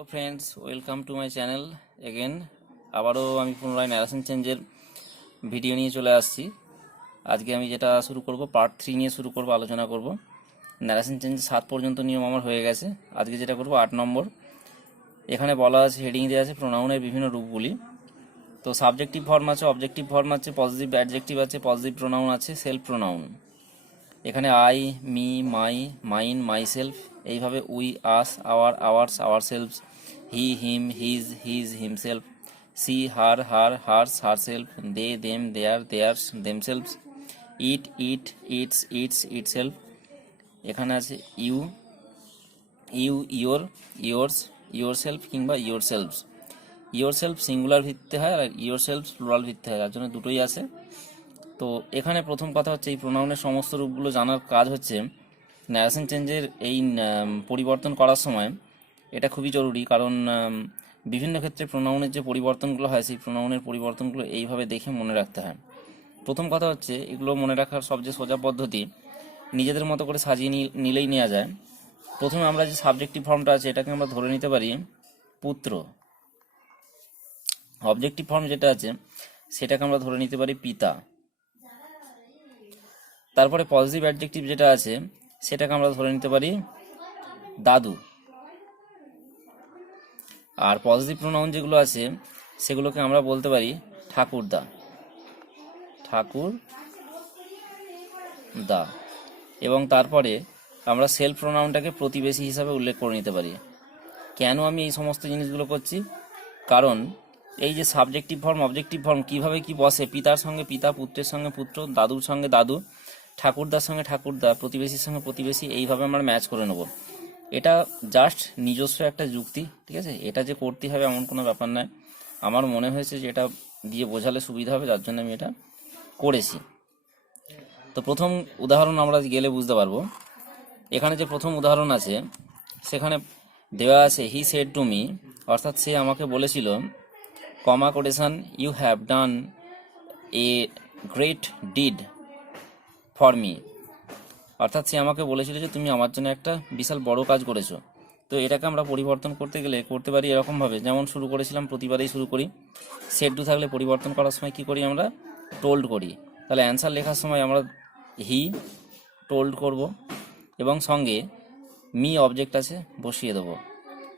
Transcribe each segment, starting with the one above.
Hello friends, welcome to my channel again. আবারও আমি পুনরায় ন্যারেশন চেঞ্জের ভিডিও নিয়ে চলে আসছি। আজকে আমি যেটা শুরু করব পার্ট 3 নিয়ে শুরু করব, আলোচনা করব। ন্যারেশন চেঞ্জ 7 পর্যন্ত নিয়ম আমার হয়ে গেছে। আজকে যেটা করব 8 নম্বর। এখানে বলা আছে, হেডিং দেওয়া আছে প্রোনাউনের বিভিন্ন রূপগুলি। তো সাবজেক্টিভ ফর্ম আছে, অবজেক্টিভ ফর্ম আছে, পজিটিভ অ্যাডজেক্টিভ আছে, পজিটিভ প্রোনাউন আছে, সেলফ প্রোনাউন। এখানে I, me, my, mine, myself, এইভাবে we, us, our, ours, ourselves, he, him, his, himself, she, her, hers, herself, they, them, their, theirs, themselves, it, its, itself. এখানে আছে you, your, yours, yourself কিংবা ইয়োরসেলফস। Yourself singular ভিত্তিতে হয় আর yourself plural ভিত্তিতে হয়, তার জন্য দুটোই আছে। তো এখানে প্রথম কথা হচ্ছে, এই প্রোনাউনের সমস্ত রূপগুলো জানার কাজ হচ্ছে ন্যারেশন চেঞ্জের এই পরিবর্তন করার সময় এটা খুবই জরুরি, কারণ বিভিন্ন ক্ষেত্রে প্রোনাউনের যে পরিবর্তনগুলো হয় সেই প্রোনাউনের পরিবর্তনগুলো এইভাবে দেখে মনে রাখতে হয়। প্রথম কথা হচ্ছে, এগুলো মনে রাখার সবচেয়ে সোজা পদ্ধতি নিজেদের মতো করে সাজিয়ে নিলেই নেওয়া যায়। প্রথমে আমরা যে সাবজেক্টিভ ফর্মটা আছে এটাকে আমরা ধরে নিতে পারি পুত্র। অবজেক্টিভ ফর্ম যেটা আছে সেটাকে আমরা ধরে নিতে পারি পিতা। তারপরে পজিটিভ অ্যাডজেক্টিভ যেটা আছে সেটাকে আমরা ধরে নিতে পারি দাদু। আর পজিটিভ প্রোনাউন যেগুলো আছে সেগুলোকে আমরা বলতে পারি ঠাকুরদা, ঠাকুরদা। এবং তারপরে আমরা সেলফ প্রোনাউনটাকে প্রতিবেশী হিসাবে উল্লেখ করে নিতে পারি। কেন আমি এই সমস্ত জিনিসগুলো করছি? কারণ এই যে সাবজেক্টিভ ফর্ম, অবজেক্টিভ ফর্ম কীভাবে কি বসে, পিতার সঙ্গে পিতা, পুত্রের সঙ্গে পুত্র, দাদুর সঙ্গে দাদু, ঠাকুরদার সঙ্গে ঠাকুরদা, প্রতিবেশীর সঙ্গে প্রতিবেশী, এইভাবে আমরা ম্যাচ করে নেব। এটা জাস্ট নিজস্ব একটা যুক্তি, ঠিক আছে? এটা যে করতে হবে এমন কোনো ব্যাপার নয়। আমার মনে হয়েছে যে এটা দিয়ে বোঝালে সুবিধা হবে, যার জন্য আমি এটা করেছি। তো প্রথম উদাহরণ আমরা গেলে বুঝতে পারবো। এখানে যে প্রথম উদাহরণ আছে সেখানে দেওয়া আছে হি সেড টু মি, অর্থাৎ সে আমাকে বলেছিল, comma quotation, you have done a great deed for me. অর্থাৎ সে আমাকে বলেছিল যে তুমি আমার জন্য একটা বিশাল বড় কাজ করেছো। তো এটাকে আমরা পরিবর্তন করতে গেলে করতে পারি এরকমভাবে, যেমন শুরু করেছিলাম, প্রতিবারেই শুরু করি। সেড টু থাকলে পরিবর্তন করার সময় কি করি আমরা? টোল্ড করি। তাহলে অ্যান্সার লেখার সময় আমরা হি টোল্ড করব এবং সঙ্গে মি অবজেক্ট আছে বসিয়ে দেবো।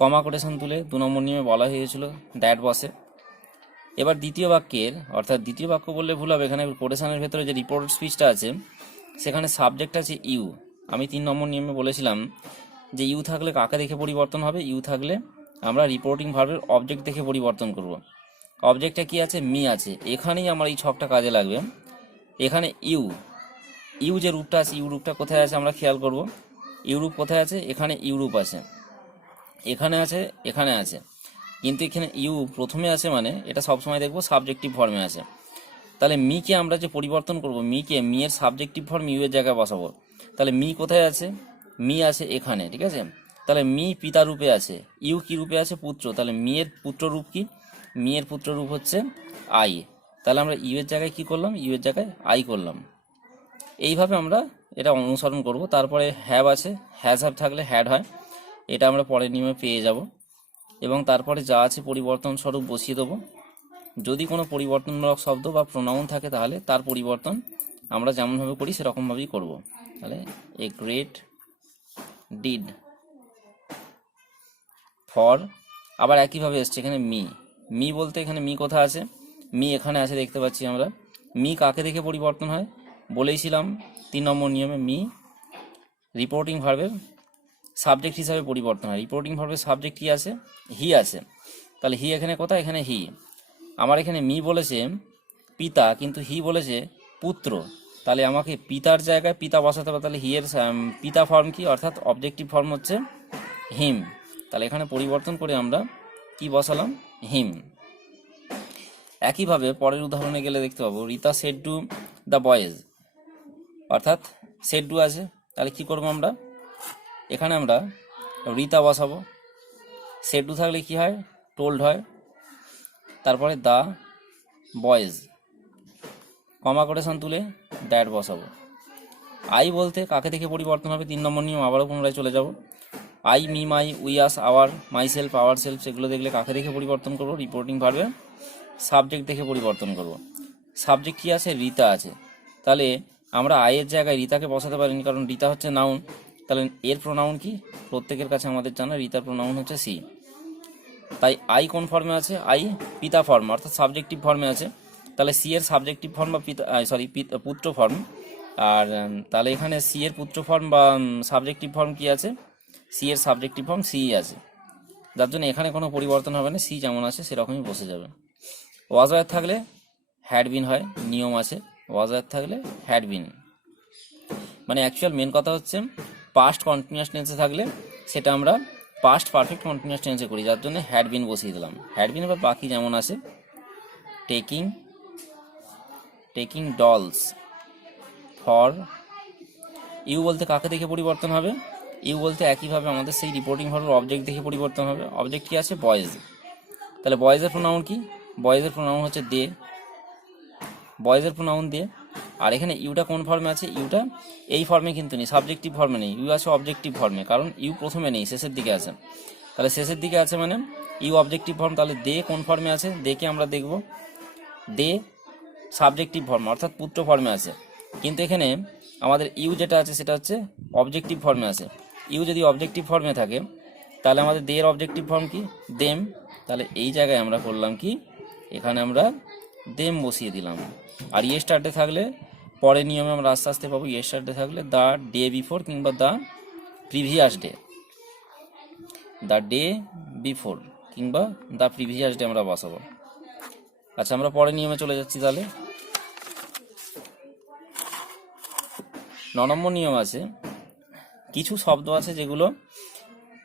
কমা কোটেশন তুলে 2 নম্বর নিয়মে বলা হয়েছিল দ্যাট বসে। এবার দ্বিতীয় বাক্যের, অর্থাৎ দ্বিতীয় বাক্য বললে ভুল হবে, এখানে কোটেশনের ভেতরে যে রিপোর্টেড স্পিচটা আছে সেখানে সাবজেক্ট আছে ইউ। আমি 3 নম্বর নিয়মে বলেছিলাম যে ইউ থাকলে কাকে দেখে পরিবর্তন হবে? ইউ থাকলে আমরা রিপোর্টিং ভার্বের অবজেক্ট দেখে পরিবর্তন করব। অবজেক্টটা কি আছে? মি আছে। এখানেই আমার এই ছকটা কাজে লাগবে। এখানে ইউ যে রূপটা আছে, ইউ রূপটা কোথায় আছে আমরা খেয়াল করব। ইউরূপ কোথায় আছে? এখানে ইউরূপ আছে, এখানে আছে, এখানে আছে। কিন্তু এখানে ইউ প্রথমে আছে, মানে এটা সবসময় দেখবো সাবজেক্টিভ ফর্মে আছে। তাহলে মিকে আমরা যে পরিবর্তন করব, মি এর সাবজেক্টিভ ফর্ম ইউ এর জায়গায় বসাবো। তাহলে মি কোথায় আছে? মি আছে এখানে, ঠিক আছে? তাহলে মি পিতা রূপে আছে, ইউ কি রূপে আছে? পুত্র। তাহলে মি এর পুত্র রূপ কি? মি এর পুত্র রূপ হচ্ছে আই। তাহলে আমরা ইউ এর জায়গায় কি করলাম? ইউ এর জায়গায় আই করলাম। এইভাবে আমরা এটা অনুসরণ করব। তারপরে হ্যাভ আছে, হ্যাভ থাকলে হ্যাড হয়, এটা আমরা পরের নিয়মে পেয়ে যাব। এবং তারপরে যা আছে পরিবর্তন স্বরূপ বসিয়ে দেবো। যদি কোনো পরিবর্তনমূলক শব্দ বা প্রোনাউন থাকে তাহলে তার পরিবর্তন আমরা যেমনভাবে করি সেরকমভাবেই করব। তাহলে এ গ্রেট ডিড ফর, আবার একইভাবে এসছে এখানে মি বলতে এখানে মি কোথায় আছে? মি এখানে আছে, দেখতে পাচ্ছি আমরা। মি কাকে দেখে পরিবর্তন হয়? বলেইছিলাম 3 নম্বর নিয়মে মি রিপোর্টিং ভার্বের সাবজেক্ট হিসাবে পরিবর্তন হয়। রিপোর্টিং ভার্বের সাবজেক্ট কি আছে? হি আছে। তাহলে হি এখানে কোথায়? এখানে হি। আমার এখানে মি বলেছে পিতা, কিন্তু হি বলেছে পুত্র। তাহলে আমাকে পিতার জায়গায় পিতা বসাতে হবে। তাহলে হি এর পিতা ফর্ম কি? অর্থাৎ অবজেক্টিভ ফর্ম হচ্ছে হিম। তাহলে এখানে পরিবর্তন করে আমরা কি বসালাম? হিম। একইভাবে পরের উদাহরণে গেলে দেখতে পাবো Rita said to the boys, অর্থাৎ সেড টু আছে। তাহলে কি করবো আমরা? এখানে আমরা রিতা বসাবো। সেড টু থাকলে কি হয়? টোল্ড হয়। তারপরে দ্য বয়েজ, কমা কোটেশন তুলে দ্যাট বসাবো। আই বলতে কাকে দেখে পরিবর্তন হবে? 3 নম্বর নিয়ম আবারও পুনরায় চলে যাব। I, me, my, we, us, our, myself, our self, সেগুলো দেখলে কাকে দেখে পরিবর্তন করব? রিপোর্টিং ভার্বে সাবজেক্ট দেখে পরিবর্তন করব। সাবজেক্ট কী আছে? রীতা আছে। তাহলে আমরা আয়ের জায়গায় রীতাকে বসাতে পারিনি, কারণ রীতা হচ্ছে নাউন। তাহলে এর প্রোনাউন কি? প্রত্যেকের কাছে আমাদের জানা রীতার প্রোনাউন হচ্ছে সি। তাই আই কোন ফর্মে আছে? আই পিতা ফর্ম, অর্থাৎ সাবজেক্টিভ ফর্মে আছে। তাহলে সি এর সাবজেক্টিভ ফর্ম বা পুত্র ফর্ম। আর তাহলে এখানে সি এর পুত্র ফর্ম বা সাবজেক্টিভ ফর্ম কি আছে? সি এর সাবজেক্টিভ ফর্ম সি আছে, যার জন্য এখানে কোনো পরিবর্তন হবে না, সি যেমন আছে সেরকমই বসে যাবে। ওয়াজ ওয়ার থাকলে হ্যাড বিন হয়, নিয়ম আছে। ওয়াজ ওয়ার থাকলে হ্যাড বিন, মানে অ্যাকচুয়াল মেন কথা হচ্ছে পাস্ট কন্টিনিউয়াস টেন্সে থাকলে সেটা আমরা পাস্ট পারফেক্ট কন্টিনিউয়াস টেন্সে করি, যার জন্য হ্যাড বিন বসিয়ে দিলাম। হ্যাড বিন এবার বাকি যেমন আছে, টেকিং ডলস ফর ইউ বলতে কাকে দেখে পরিবর্তন হবে? ইউ বলতে একইভাবে আমাদের সেই রিপোর্টিং ভার্বের অবজেক্ট দেখে পরিবর্তন হবে। অবজেক্ট কি আছে? বয়েজ। তাহলে বয়েজের প্রোনাউন কি? বয়েজের প্রোনাউন হচ্ছে দে, বয়েজের প্রোনাউন দে। আর এখানে ইউটা কোন ফর্মে আছে? ইউটা এই ফর্মে কিন্তু নেই, সাবজেক্টিভ ফর্মে নেই, ইউ আছে অবজেক্টিভ ফর্মে, কারণ ইউ প্রথমে নেই, শেষের দিকে আছে। তাহলে শেষের দিকে আছে মানে ইউ অবজেক্টিভ ফর্ম। তাহলে দে কোন ফর্মে আছে? দেখে আমরা দেখব, দে সাবজেক্টিভ ফর্ম অর্থাৎ পুত্র ফর্মে আছে, কিন্তু এখানে আমাদের ইউ যেটা আছে সেটা হচ্ছে অবজেক্টিভ ফর্মে আছে। ইউ যদি অবজেক্টিভ ফর্মে থাকে তাহলে আমাদের দে এর অবজেক্টিভ ফর্ম কি? দেম। তাহলে এই জায়গায় আমরা করলাম কি? এখানে আমরা দেম বসিয়ে দিলাম। আর ইয়ে স্টার্টে থাকলে পরে নিয়মে আমরা আস্তে আস্তে পাবো। ইয়ে স্টার্টে থাকলে দ্য ডে বিফোর কিংবা the previous day, the day before কিংবা দ্য প্রিভিয়াস ডে আমরা বসাবো। আচ্ছা, আমরা পরে নিয়মে চলে যাচ্ছি। তাহলে 9 নম্বর নিয়ম আছে, কিছু শব্দ আছে যেগুলো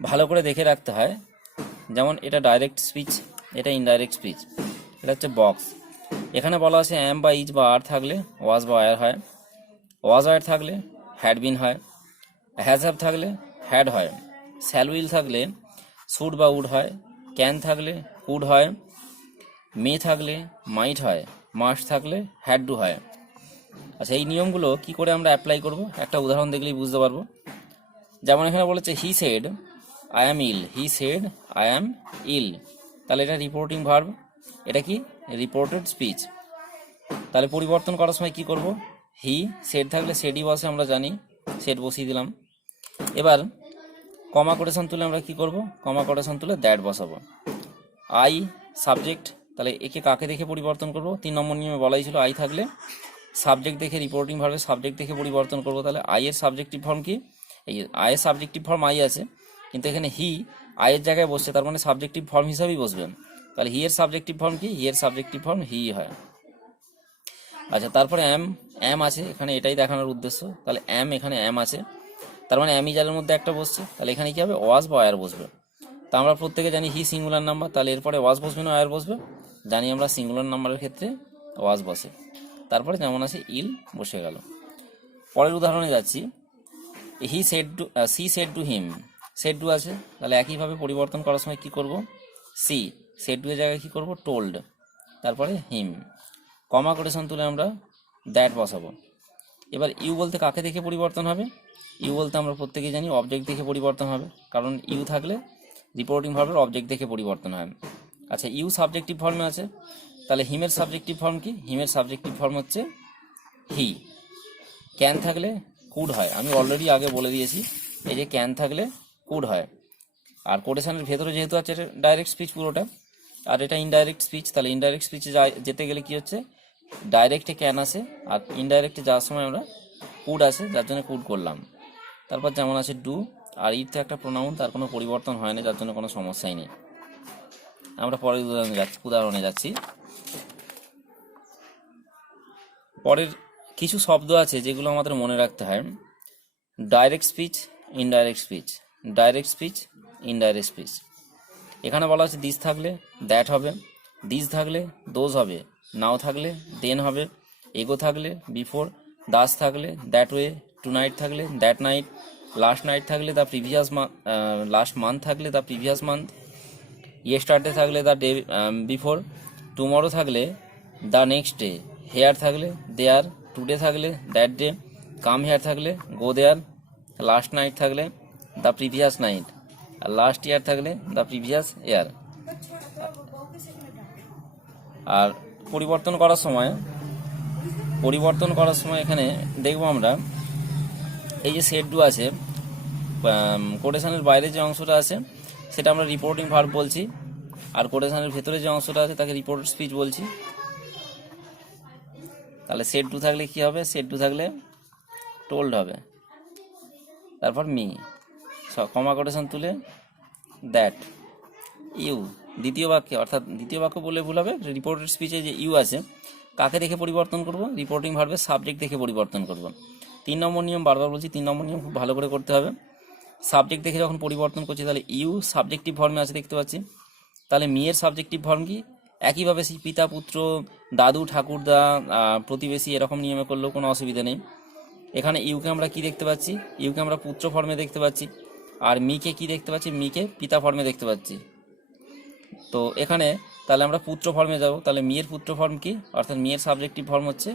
ভালো করে দেখে রাখতে হয়। যেমন এটা ডাইরেক্ট স্পিচ, এটা ইনডাইরেক্ট স্পিচ। এটা হচ্ছে বক্স। এখানে বলা আছে অ্যাম বা ইজ বা আর থাকলে ওয়াজ বা ওয়্যার হয়, ওয়াজ ওয়্যার থাকলে হ্যাড বিন হয়, হ্যাজ হ্যাভ থাকলে হ্যাড হয়, শ্যাল উইল থাকলে শুড বা উড হয়, ক্যান থাকলে কুড হয়, মে থাকলে মাইট হয়, মাস্ট থাকলে হ্যাড ডু হয়। আচ্ছা, এই নিয়মগুলো কি করে আমরা অ্যাপ্লাই করব? একটা উদাহরণ দেখলেই বুঝতে পারবো। যেমন এখানে বলেছে he said I am ill, he said I am ill. তাহলে এটা রিপোর্টিং ভার্ব, এটা কি? Reported speech. তাহলে পরিবর্তন করার সময় কি করব? হি সেড থাকলে সেডই বসে, আমরা জানি, সেড বসিয়ে দিলাম। এবার কমা কোটেশন তুলে আমরা কি করব? কমা কোটেশন তুলে দ্যাট বসাবো। আই সাবজেক্ট, তাহলে একে কাকে দেখে পরিবর্তন করব? 3 নম্বর নিয়মে বলাই ছিল আই থাকলে সাবজেক্ট দেখে রিপোর্টিং ভার্বে সাবজেক্ট দেখে পরিবর্তন করব। তাহলে আই এর সাবজেক্টিভ ফর্ম কি? এই আয়ের সাবজেক্টিভ ফর্ম আই আছে, কিন্তু এখানে হি আয়ের জায়গায় বসছে, তার মানে সাবজেক্টিভ ফর্ম হিসাবেই বসবে। তাহলে হি এর সাবজেক্টিভ ফর্ম কি? হি এর সাবজেক্টিভ ফর্ম হি হয়। আচ্ছা, তারপরে অ্যাম আছে, এখানে এটাই দেখানোর উদ্দেশ্য। তাহলে এখানে অ্যাম আছে, তার মানে অ্যামিজারের মধ্যে একটা বসছে। তাহলে এখানে কি হবে? ওয়াজ বা ওয়্যার বসবে। তা আমরা প্রত্যেকে জানি হি সিঙ্গুলার নাম্বার, তাহলে এরপরে ওয়াজ বসবে না ওয়্যার বসবে? জানি আমরা সিঙ্গুলার নাম্বারের ক্ষেত্রে ওয়াজ বসে। তারপরে যেমন আছে ইল বসে গেল। পরের উদাহরণে যাচ্ছি। She said to him, said to আছে, তাহলে একইভাবে পরিবর্তন করার সময় কি করব? সি সেড টু এর জায়গায় কি করব? টোল্ড, তারপরে হিম। কমা কোটেশন তুলে আমরা দ্যাট বসাবো। এবার ইউ বলতে কাকে দেখে পরিবর্তন হবে? ইউ বলতে আমরা প্রত্যেকেই জানি অবজেক্ট দেখে পরিবর্তন হবে, কারণ ইউ থাকলে রিপোর্টিং ভার্বের অবজেক্ট দেখে পরিবর্তন হয়। আচ্ছা, ইউ সাবজেক্টিভ ফর্মে আছে, তাহলে হিমের সাবজেক্টিভ ফর্ম কি? হিমের সাবজেক্টিভ ফর্ম হচ্ছে হি। ক্যান থাকলে কুড হয়, আমি অলরেডি আগে বলে দিয়েছি, এই যে ক্যান থাকলে কুড হয়। আর কোটেশনের ভেতরে যেহেতু আছে এটা ডাইরেক্ট স্পিচ পুরোটা, আর এটা ইনডাইরেক্ট স্পিচ, তাহলে ইনডাইরেক্ট স্পিচে যেতে গেলে কি হচ্ছে? ডাইরেক্টে ক্যান আসে, আর ইনডাইরেক্টে যাওয়ার সময় আমরা কুড আসে, যার জন্য কুড করলাম। তারপর যেমন আছে ডু, আর ইট তো একটা প্রোনাউন, তার কোনো পরিবর্তন হয় না, যার জন্য কোনো সমস্যাই নেই। আমরা পরের উদাহরণে যাচ্ছি। পরের কিছু শব্দ আছে যেগুলো আমাদের মনে রাখতে হয়। Direct speech, indirect speech, direct speech, indirect speech. এখানে বলা আছে দিস থাকলে দ্যাট হবে, দিস থাকলে দোজ হবে, নাও থাকলে দেন হবে, এগো থাকলে বিফোর, দাস থাকলে দ্যাট ওয়ে, টু নাইট থাকলে দ্যাট নাইট, লাস্ট নাইট থাকলে দ্য প্রিভিয়াস লাস্ট মান্থ থাকলে দ্য প্রিভিয়াস মান্থ, ইয়েস্টারডে থাকলে দ্য ডে বিফোর, টুমরো থাকলে দ্য নেক্সট ডে, হেয়ার থাকলে দেয়ার, টুডে থাকলে দ্যাট ডে, কাম হেয়ার থাকলে go there, last night থাকলে the previous night, আর last year থাকলে the previous year. আর পরিবর্তন করার সময় এখানে দেখবো আমরা এই যে সেট ডু আছে, কোটেশনের বাইরে যে অংশটা আছে সেটা আমরা রিপোর্টিং ভার্ব বলছি, আর কোটেশনের ভেতরে যে অংশটা আছে তাকে রিপোর্টেড স্পিচ বলছি। তাহলে সেট ডু থাকলে কি হবে? সেট ডু থাকলে টোল্ড হবে, তারপর মি, কমা কোটেশন তুলে দ্যাট, ইউ দ্বিতীয় বাক্যে, অর্থাৎ দ্বিতীয় বাক্য বললে ভুল হবে, রিপোর্টেড স্পিচে যে ইউ আছে কাকে দেখে পরিবর্তন করব? রিপোর্টিং ভার্বের সাবজেক্ট দেখে পরিবর্তন করব। 3 নম্বর নিয়ম, বারবার বলছি 3 নম্বর নিয়ম খুব ভালো করে করতে হবে। সাবজেক্ট দেখে যখন পরিবর্তন করছি তাহলে ইউ সাবজেক্টিভ ফর্মে আছে দেখতে পাচ্ছি, তাহলে মি এর সাবজেক্টিভ ফর্ম কি? একইভাবে পিতা পুত্র, দাদু ঠাকুরদা, প্রতিবেশী এরকম নিয়মে করলেও কোনো অসুবিধা নেই। এখানে ইউকে আমরা কি দেখতে পাচ্ছি? ইউকে আমরা পুত্র ফর্মে দেখতে পাচ্ছি, আর মিকে কি দেখতে পাচ্ছি? মিকে পিতা ফর্মে দেখতে পাচ্ছি। তো এখানে তাহলে আমরা পুত্র ফর্মে যাব, তাহলে মিয়ের পুত্র ফর্ম কি? অর্থাৎ মিয়ের সাবজেক্টিভ ফর্ম হচ্ছে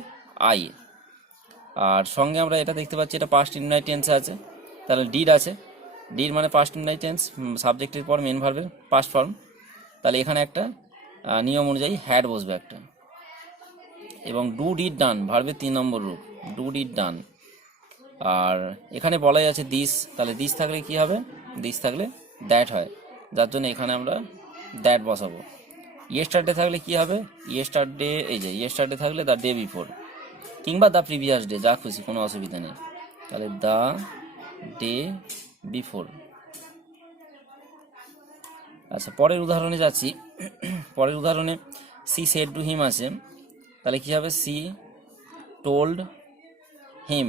আই। আর সঙ্গে আমরা এটা দেখতে পাচ্ছি এটা পাস্ট ইনডেফিনিট টেন্সে আছে, তাহলে ডিড আছে, ডিড মানে পাস্ট ইনডেফিনিট টেন্স, সাবজেক্টের পর মেন ভার্বের পাস্ট ফর্ম। তাহলে এখানে একটা নিয়ম অনুযায়ী হ্যাড বসবে একটা, এবং ডু ডিড ডান ভার্বের 3 নম্বর রূপ, ডু ডিড ডান। আর এখানে বলাই আছে দিস, তাহলে দিস থাকলে কি হবে? দিস থাকলে দ্যাট হয়, যার জন্য এখানে আমরা দ্যাট বসাবো। ইয়েস্টারডে থাকলে কি হবে? ইয়েস্টারডে, এই যে ইয়েস্টারডে থাকলে দ্য ডে বিফোর, কিংবা দ্য প্রিভিয়াস ডে, যা খুশি, কোনো অসুবিধা নেই। তাহলে দ্য ডে বিফোর। আচ্ছা, পরের উদাহরণে যাচ্ছি। পরের উদাহরণে সি সেড টু হিম আছে, তাহলে কি হবে? She told him,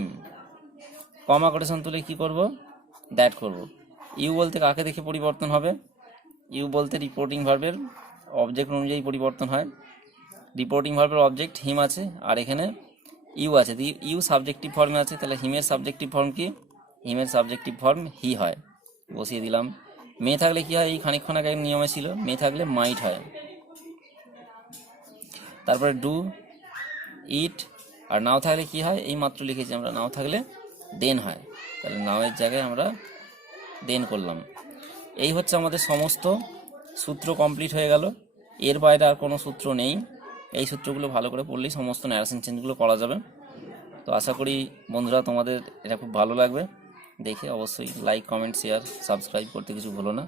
comma quotation তুলে কি করব? দ্যাট করব। ইউ বলতে কাকে দেখে পরিবর্তন হবে? ইউ বলতে রিপোর্টিং ভার্বের অবজেক্ট অনুযায়ী পরিবর্তন হয়। রিপোর্টিং ভার্বের অবজেক্ট হিম আছে, আর এখানে ইউ আছে, ইউ সাবজেক্টিভ ফর্মে আছে, তাহলে হিমের সাবজেক্টিভ ফর্ম কি? হিমের সাবজেক্টিভ ফর্ম হি হয়, বসিয়ে দিলাম। মে থাকলে কি হয়? এই খানিকক্ষণ আগে নিয়মে ছিল, মে থাকলে মাইট হয়। তারপরে ডু, ইট, আর নাও থাকলে কি হয়? এই মাত্র লিখেছি আমরা, নাও থাকলে দেন হয়, তাহলে নাওয়ের জায়গায় আমরা দেন করলাম। এই হচ্ছে আমাদের সমস্ত সূত্র কমপ্লিট হয়ে গেল। এর বাইরে আর কোনো সূত্র নেই। এই সূত্রগুলো ভালো করে পড়লেই সমস্ত ন্যারেশন চেঞ্জগুলো করা যাবে। তো আশা করি বন্ধুরা তোমাদের এটা খুব ভালো লাগবে। দেখে অবশ্যই লাইক, কমেন্ট, শেয়ার, সাবস্ক্রাইব করতে কিছু ভুলো না।